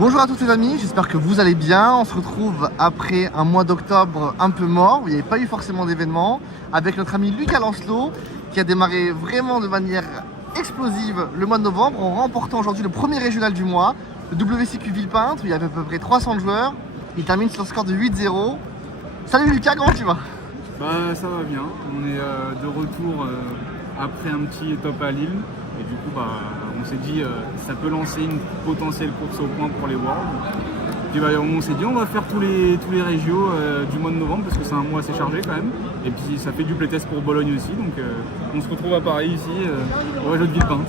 Bonjour à tous les amis, j'espère que vous allez bien. On se retrouve après un mois d'octobre un peu mort, où il n'y avait pas eu forcément d'événements, avec notre ami Lucas Lancelot, qui a démarré vraiment de manière explosive le mois de novembre, en remportant aujourd'hui le premier régional du mois, le WCQ Villepinte, où il y avait à peu près 300 joueurs. Il termine sur un score de 8-0. Salut Lucas, comment tu vas? Bah ça va bien, on est de retour après un petit top à Lille et du coup on s'est dit ça peut lancer une potentielle course au point pour les Worlds. Puis on s'est dit on va faire tous les régios du mois de novembre parce que c'est un mois assez chargé quand même et puis ça fait du playtest pour Bologne aussi donc on se retrouve à Paris ici au réseau de Villepinte.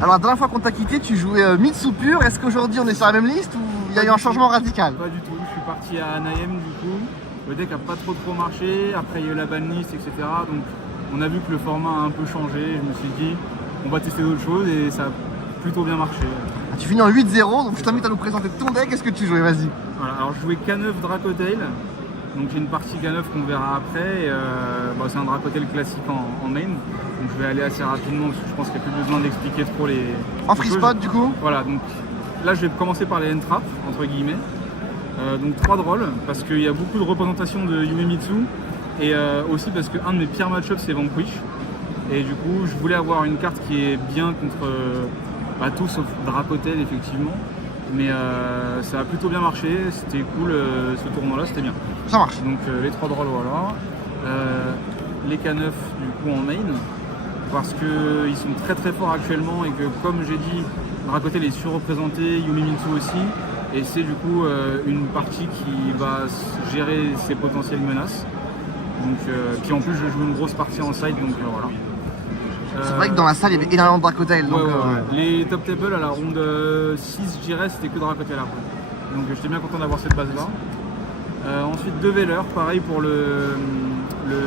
Alors la dernière fois qu'on t'a quitté, tu jouais Mitsu pur. Est-ce qu'aujourd'hui on est sur la même liste ou il y a eu un changement radical? Pas du tout, je suis parti à Anaheim du coup. Le deck n'a pas trop marché, après il y a eu la banlist, etc. Donc on a vu que le format a un peu changé. Je me suis dit, on va tester d'autres choses et ça a plutôt bien marché. Ah, tu finis en 8-0, donc je t'invite à nous présenter ton deck. Qu'est-ce que tu jouais? Vas-y. Voilà, alors je jouais K9 Dracotail. Donc j'ai une partie K9 qu'on verra après. C'est un Dracotail classique en main. Donc je vais aller assez rapidement parce que je pense qu'il n'y a plus besoin d'expliquer trop les. En free spot du coup? Voilà, donc là je vais commencer par les end-traps, entre guillemets. Donc 3 drôles, parce qu'il y a beaucoup de représentations de Yumemitsu et aussi parce qu'un de mes pires match-ups c'est Vanquish. Et du coup je voulais avoir une carte qui est bien contre tout sauf Dracotail effectivement. Mais ça a plutôt bien marché, c'était cool ce tournoi là, c'était bien. Ça marche. Donc les 3 drôles voilà. Les K9 du coup en main, parce qu'ils sont très forts actuellement et que comme j'ai dit, Dracotail est surreprésenté, Yumemitsu aussi. Et c'est du coup une partie qui va gérer ses potentielles menaces. Donc, puis en plus je joue une grosse partie en side, donc voilà. C'est vrai que dans la salle il y avait énormément de Dracotail. Donc, Les top tables à la ronde 6 je dirais c'était que Dracotail après. Donc j'étais bien content d'avoir cette base là. Ensuite 2 Veilers, pareil pour le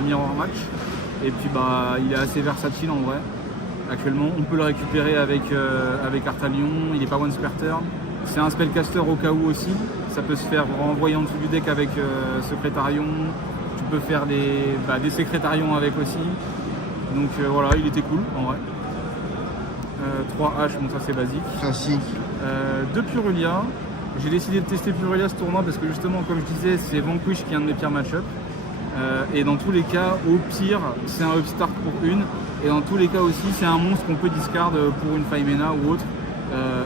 Mirror Match. Et puis il est assez versatile en vrai. Actuellement on peut le récupérer avec Artalion, il n'est pas one sperter. C'est un spellcaster au cas où aussi, ça peut se faire renvoyer en dessous du deck avec Secrétarion, tu peux faire des Secrétarions avec aussi, donc voilà, il était cool en vrai. 3 H, bon ça c'est basique. Classique. 2 Purulia, j'ai décidé de tester Purulia ce tournoi parce que justement comme je disais c'est Vanquish qui est un de mes pires match-ups. Et dans tous les cas, au pire, c'est un upstart pour une, et dans tous les cas aussi c'est un monstre qu'on peut discard pour une Faimena ou autre.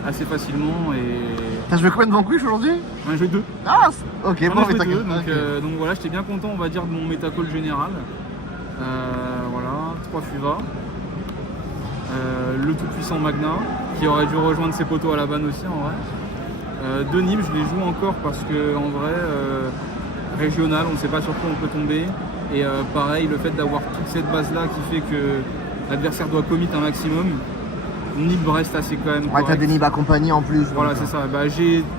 Assez facilement et... T'as joué combien de Vanquish aujourd'hui? J'en ai joué 2. Ah ok, bon métacall. Donc voilà, j'étais bien content on va dire de mon métacall général. Voilà, 3 Fuva. Le tout puissant Magna, qui aurait dû rejoindre ses poteaux à la banne aussi en vrai. 2 Nibs, je les joue encore parce que en vrai, régional, on ne sait pas sur quoi on peut tomber. Et pareil, le fait d'avoir toute cette base là qui fait que l'adversaire doit commit un maximum. Nib reste assez quand même. Ouais, t'as des Nib accompagnés en plus. Voilà, c'est ça.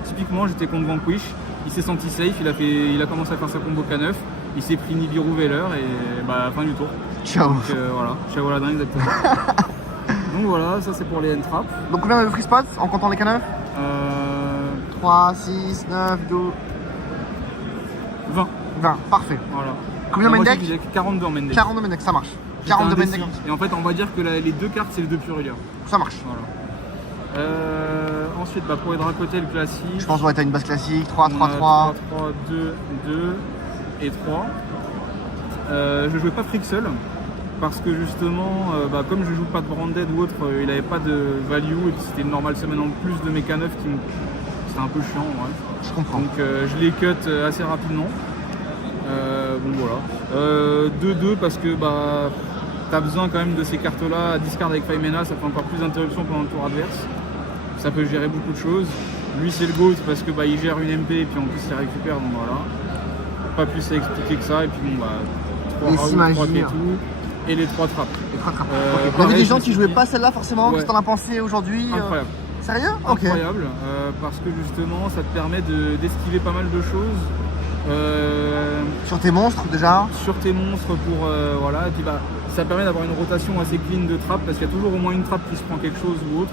Typiquement, j'étais contre Vanquish, il s'est senti safe, il a commencé à faire sa combo K9, il s'est pris Nibiru Veiller et à la fin du tour. Ciao. Donc voilà, ciao Aladin exactement. Donc voilà, ça c'est pour les end-traps. Donc combien de free spots en comptant les K9? 3, 6, 9, 12... 20. 20, parfait. Voilà. Combien de main deck? 42 en main deck. 42 main deck, ça marche. 42 main deck. Et en fait, on va dire que les 2 cartes, c'est les 2 Purulia. Ça marche. Voilà. Ensuite, pour les Dracotail classiques. Je pense que t'as une base classique, 3, 3, 3. 3, 2, 2 et 3. Je jouais pas Frixel parce que justement, comme je joue pas de Branded ou autre, il avait pas de value et puis c'était une normale semaine en plus de mes K9 c'était un peu chiant en vrai. Je comprends. Donc je les cut assez rapidement. Bon voilà. 2-2 parce que t'as besoin quand même de ces cartes là à discard avec Faimena, ça fait encore plus d'interruptions pendant le tour adverse. Ça peut gérer beaucoup de choses. Lui c'est le GOAT parce que il gère une MP et puis en plus il récupère, donc voilà. Pas plus à expliquer que ça, et puis 3 rounds, 3 et tout. Et les 3 trappes. Les 3 trappes. Il y avait des gens qui jouaient pas celle-là forcément, qu'est-ce que t'en as pensé aujourd'hui? Incroyable. Sérieux? Incroyable, parce que justement ça te permet d'esquiver pas mal de choses. Sur tes monstres déjà? Sur tes monstres pour voilà, et puis ça permet d'avoir une rotation assez clean de trappe parce qu'il y a toujours au moins une trappe qui se prend quelque chose ou autre.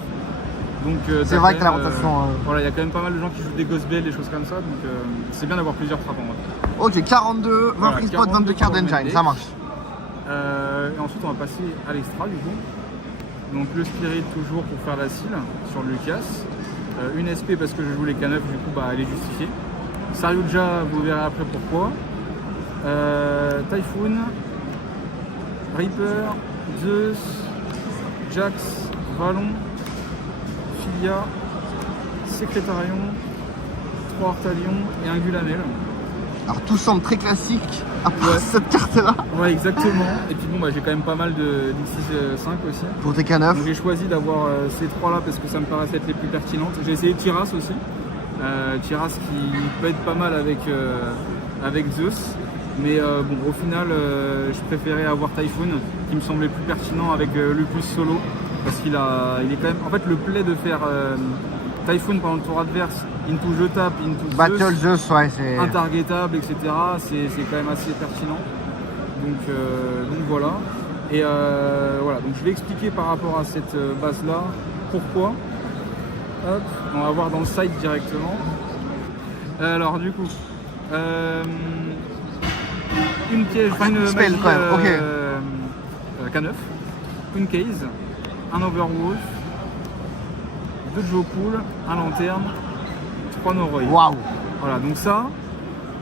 Donc c'est vrai que t'as la rotation. Voilà, il y a quand même pas mal de gens qui jouent des Ghost Bell, des choses comme ça, donc c'est bien d'avoir plusieurs trappes en vrai. Ok, 42, 20 free spot, 22 cartes d'engine, ça marche. Et ensuite on va passer à l'extra du coup. Donc le Spirit toujours pour faire la seal sur Lucas. Une SP parce que je joue les K9, du coup bah, elle est justifiée. Saryuja, vous verrez après pourquoi. Typhoon, Reaper, Zeus, Jax, Vallon, Filia, Secrétarion, 3 Artalion et un Gulamel. Alors tout semble très classique à part cette carte-là. Ouais, exactement. Et puis bon, bah, j'ai quand même pas mal d'X6 5 aussi. Pour tes K9. Donc j'ai choisi d'avoir ces 3 là parce que ça me paraissait être les plus pertinentes. J'ai essayé Tiras aussi. Tiras qui peut être pas mal avec Zeus. Mais bon, au final, je préférais avoir Typhoon qui me semblait plus pertinent avec Lupus solo. Parce il est quand même. En fait, le play de faire Typhoon pendant le tour adverse, into je tape, into Battle Zeus, ouais, c'est. intargetable, etc. C'est quand même assez pertinent. Donc voilà. Et voilà, donc je vais expliquer par rapport à cette base-là pourquoi. Hop, on va voir dans le site directement. Alors du coup, une piège, enfin une Spell, magie, quand même, ok. K9, une case, un Overwolf, 2 Joe-Cool, un lanterne, 3 Noroi. Waouh! Voilà, donc ça,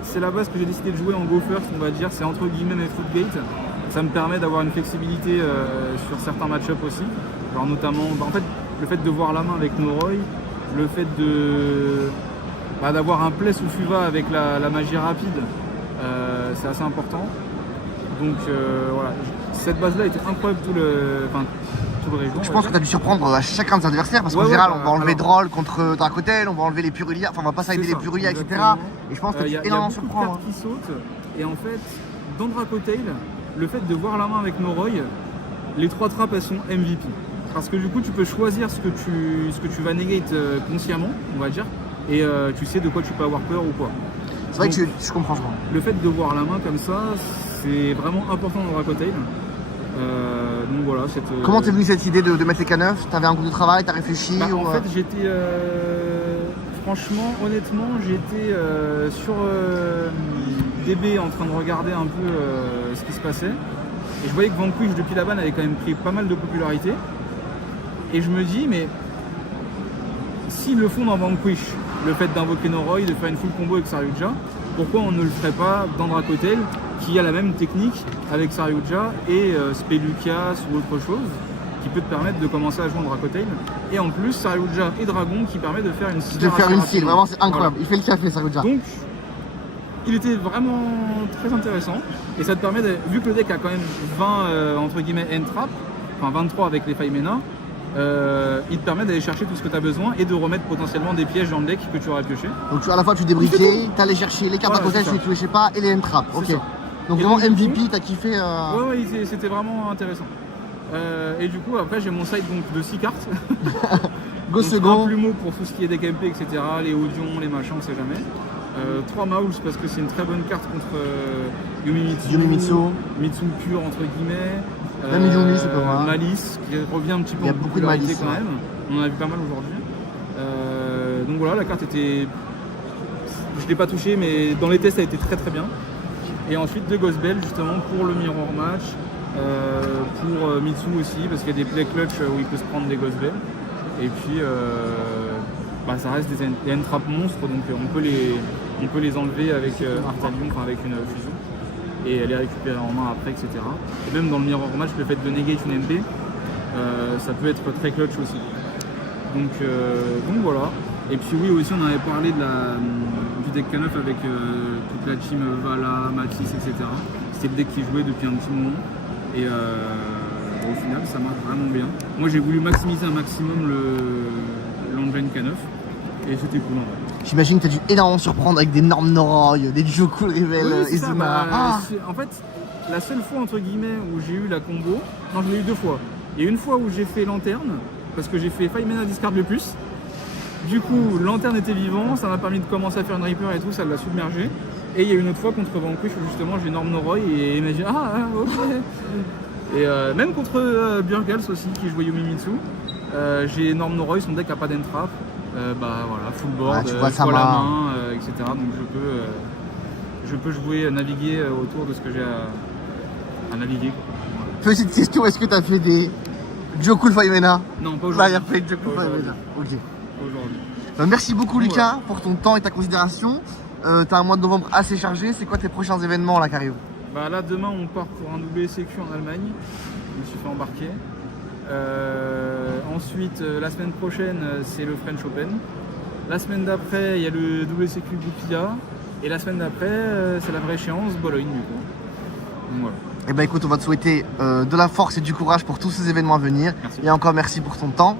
c'est la base que j'ai décidé de jouer en Go First, on va dire, c'est entre guillemets mes Footgate. Ça me permet d'avoir une flexibilité sur certains match-up aussi. Alors notamment, en fait, le fait de voir la main avec Noroi, le fait d'avoir un play sous Fuva avec la magie rapide, c'est assez important. Donc voilà, cette base-là était incroyable tout le région. Je pense que tu as dû surprendre à chacun des adversaires parce qu'en général, on va enlever Droll contre Dracotel, on va enlever les Purulia, enfin on va pas s'aider les Purulia, etc. Et je pense que tu as énormément surprendre. Il y a beaucoup de cartes qui sautent, et en fait, dans Dracotail, le fait de voir la main avec Noroi, les 3 trappes elles sont MVP. Parce que du coup, tu peux choisir ce que tu vas negate consciemment, on va dire, et tu sais de quoi tu peux avoir peur ou quoi. C'est vrai que je comprends. Le fait de voir la main comme ça, c'est vraiment important dans Dracotail. Donc voilà, comment t'es venu cette idée de mettre les K9? T'avais un groupe de travail, t'as réfléchi En fait, j'étais franchement, honnêtement, j'étais sur DB en train de regarder un peu ce qui se passait. Et je voyais que Vanquish depuis la ban avait quand même pris pas mal de popularité. Et je me dis, mais s'ils le font dans Vanquish, le fait d'invoquer Noroi, de faire une full combo avec Saryuja, pourquoi on ne le ferait pas dans Dracotail, qui a la même technique avec Saryuja et Spelucas ou autre chose, qui peut te permettre de commencer à jouer en Dracotail. Et en plus, Saryuja et Dragon qui permet de faire une style. De faire une style, vraiment c'est incroyable. Voilà. Il fait le café, Saryuja. Donc, il était vraiment très intéressant. Et ça te permet, vu que le deck a quand même 20 entre guillemets end trap, enfin 23 avec les Faimena, il te permet d'aller chercher tout ce que tu as besoin et de remettre potentiellement des pièges dans le deck que tu aurais pioché. Donc à la fois tu débriquais, tu allais chercher les cartes à côté, tu ne pas, et les end-trap. Ok. Donc vraiment MVP, t'as kiffé. Ouais, c'était vraiment intéressant. Et du coup, après, j'ai mon side donc, de 6 cartes. Go second. Un plumeau pour tout ce qui est deck MP, etc. Les Audions, les machins, on sait jamais. 3 Mauls parce que c'est une très bonne carte contre Yumimitsu. Mitsu pur, entre guillemets. Même Yumi, c'est pas mal. Malice, qui revient un petit peu. Il y a beaucoup de Malice quand même. On en a vu pas mal aujourd'hui. Donc voilà, la carte était. Je ne l'ai pas touchée, mais dans les tests, elle était très très bien. Et ensuite, 2 Ghost Bell justement pour le Mirror Match. Pour Mitsu aussi, parce qu'il y a des play clutch où il peut se prendre des Ghost Bell. Et puis, ça reste des end-trap monstres, donc on peut les enlever avec Artalion, enfin avec une fusion. Et les récupérer en main après, etc. Et même dans le Mirror Match, le fait de negate une MP, ça peut être très clutch aussi. Donc voilà. Et puis oui, aussi on avait parlé du deck K9 avec toute la team Vala, Matisse, etc. C'était le deck qui jouait depuis un petit moment. Et au final, ça marche vraiment bien. Moi, j'ai voulu maximiser un maximum l'engine K9. Et c'était cool en vrai. J'imagine que tu as dû énormément surprendre avec d'énormes Noroi, des Joe-Cool Revel, Izuna. En fait, la seule fois entre guillemets où j'ai eu la combo, non, je l'ai eu 2 fois. Il y a une fois où j'ai fait lanterne, parce que j'ai fait Faimena discard le plus. Du coup, lanterne était vivant, ça m'a permis de commencer à faire une Reaper et tout, ça l'a submergé. Et il y a une autre fois contre Vanquish où justement j'ai énorme Noroi et il m'a dit ok. Et même contre Burgals aussi qui jouait Yumimitsu, j'ai énorme Noroi, son deck a pas d'entrap. Voilà, full board, la main, etc. Donc je peux jouer, naviguer autour de ce que j'ai à naviguer. Voilà. Petite question, est-ce que tu as fait des Joe-Cool Faimena? Non, pas aujourd'hui. Fait Joe-Cool Faimena. Ok. Aujourd'hui. Merci beaucoup Lucas pour ton temps et ta considération. T'as un mois de novembre assez chargé. C'est quoi tes prochains événements là qui arrivent? Bah là demain on part pour un WSEQ en Allemagne. Je me suis fait embarquer. Ensuite la semaine prochaine c'est le French Open. La semaine d'après il y a le WSEQ Goupilla. Et la semaine d'après c'est la vraie échéance Bologne du coup. Donc, voilà. Eh ben écoute, on va te souhaiter de la force et du courage pour tous ces événements à venir. Merci. Et encore merci pour ton temps.